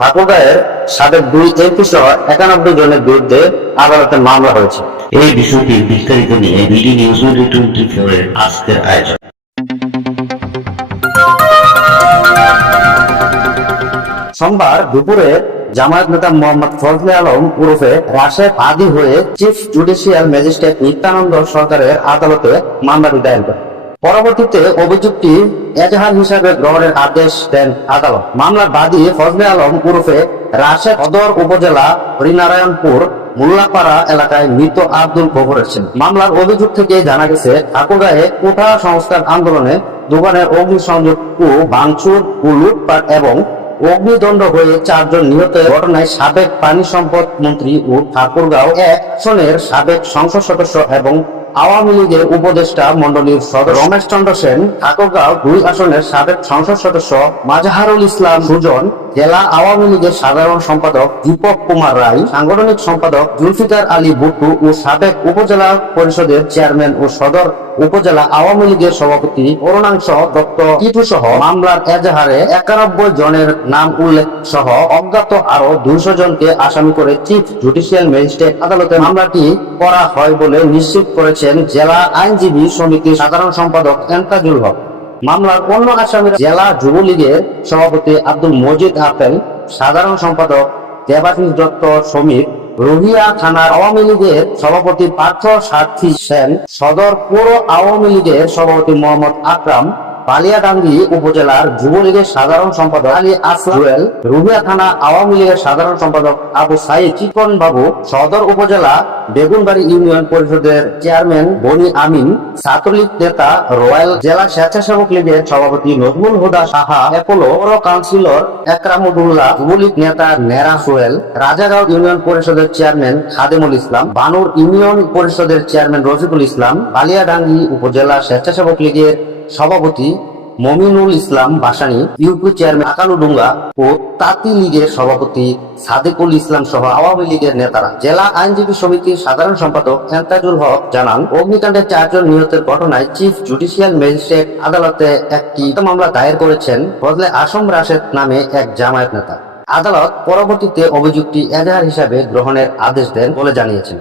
ঠাকুরগাঁয়ের সাবেক 2 এমপি সহ 91 জনের বিরুদ্ধে আদালতে মামলা হয়েছে। এই বিষয়টি বিস্তারিত নিয়ে বিডি নিউজ 2024 এর আজকের আয়োজন। সোমবার দুপুরে জামায়াত নেতা মোহাম্মদ ফজলে আলম ওরফে রাশেদ বাদী হয়ে চিফ জুডিশিয়াল ম্যাজিস্ট্রেট নিত্যানন্দ সরকারের আদালতে মামলাটি দায়ের করেন। পরবর্তীতে অভিযোগটি এজাহার হিসাবে গ্রহণের আদেশ দেন আদালত। মামলার বাদী ফজলে আলম ওরফে রাশেদ সদর উপজেলা হরিনারায়ণপুর মোল্লাপাড়া এলাকায় মৃত আব্দুল গফুরের ছেলে। মামলার অভিযোগ থেকে জানা গেছে, ঠাকুরগাঁয়ে কোঠা সংস্কার আন্দোলনে দোকানের অগ্নিসংযোগ ও ভাঙচুর ও লুটপাট এবং অগ্নিদণ্ড হয়ে 4 জন নিহতের ঘটনায় সাবেক পানি সম্পদ মন্ত্রী ও ঠাকুরগাঁও 1 আসনের সাবেক সংসদ সদস্য এবং আওয়ামী লীগের উপদেষ্টা মন্ডলীর সদস্য রমেশ চন্দ্র সেন, ঠাকুরগাঁও 2 আসনের সাবেক সংসদ সদস্য মাজাহারুল ইসলাম সুজন, জেলা আওয়ামী লীগের সাধারণ সম্পাদক দীপক কুমার রায়, সাংগঠনিক সম্পাদক জুলফিকার আলী ভুট্টু ও সাবেক উপজেলা পরিষদের চেয়ারম্যান ও সদর উপজেলা আওয়ামী লীগের সভাপতি অরুণাংশ দত্ত টিটু সহ মামলার এজাহারে 91 জনের নাম উল্লেখ সহ অজ্ঞাত আরো 200 জনকে আসামি করে চিফ জুডিশিয়াল ম্যাজিস্ট্রেট আদালতে মামলাটি করা হয় বলে নিশ্চিত করেছেন জেলা আইনজীবী সমিতির সাধারণ সম্পাদক এন্তাজুল হক। মামলার অন্য আসামিরা জেলা যুবলীগের সভাপতি আব্দুল মজিদ আপেল, সাধারণ সম্পাদক দেবাশিস দত্ত সমীর, রুহিয়া থানার আওয়ামী লীগের সভাপতি পার্থ সার্থী সেন, সদর পৌর আওয়ামী লীগের সভাপতি মোহাম্মদ আকরাম, বালিয়াডাঙ্গি উপজেলার যুবলীগের সাধারণ সম্পাদক আলী আসলাম জুয়েল, রুহিয়া থানা আওয়ামী লীগের সাধারণ সম্পাদক আবু সাইদ চিকন বাবু, সদর উপজেলা বেগুনবাড়ি ইউনিয়ন পরিষদের চেয়ারম্যান বনি আমিন, ছাত্রলীগ নেতা রয়্যাল, জেলা স্বেচ্ছাসেবক লীগের সভাপতি নজমুল হুদা সাহা, অ্যাপোলো পৌর কাউন্সিলর একরামুদুল্লাহ, যুবলীগ নেতা নেরা সোহেল, রাজাগাঁও ইউনিয়ন পরিষদের চেয়ারম্যান খাদেমুল ইসলাম, বানুর ইউনিয়ন পরিষদের চেয়ারম্যান রফিকুল ইসলাম, বালিয়াডাঙ্গি উপজেলা স্বেচ্ছাসেবক লীগের সভাপতি মমিনুল ইসলাম বাসানী, ইউপি চেয়ারম্যান আকালুডুঙ্গা ও তাঁতি লীগের সভাপতি সাদেকুল ইসলাম সহ আওয়ামী লীগের নেতারা। জেলা আইনজীবী সমিতির সাধারণ সম্পাদক এন্তাজুল হক জানান, অগ্নিকাণ্ডে 4 জন নিহতের ঘটনায় চিফ জুডিশিয়াল ম্যাজিস্ট্রেট আদালতে একটি মামলা দায়ের করেছেন ফজলে আজম রাশেদ নামে এক জামায়াত নেতা। আদালত পরবর্তীতে অভিযোগটি এজাহার হিসাবে গ্রহণের আদেশ দেন বলে জানিয়েছেন।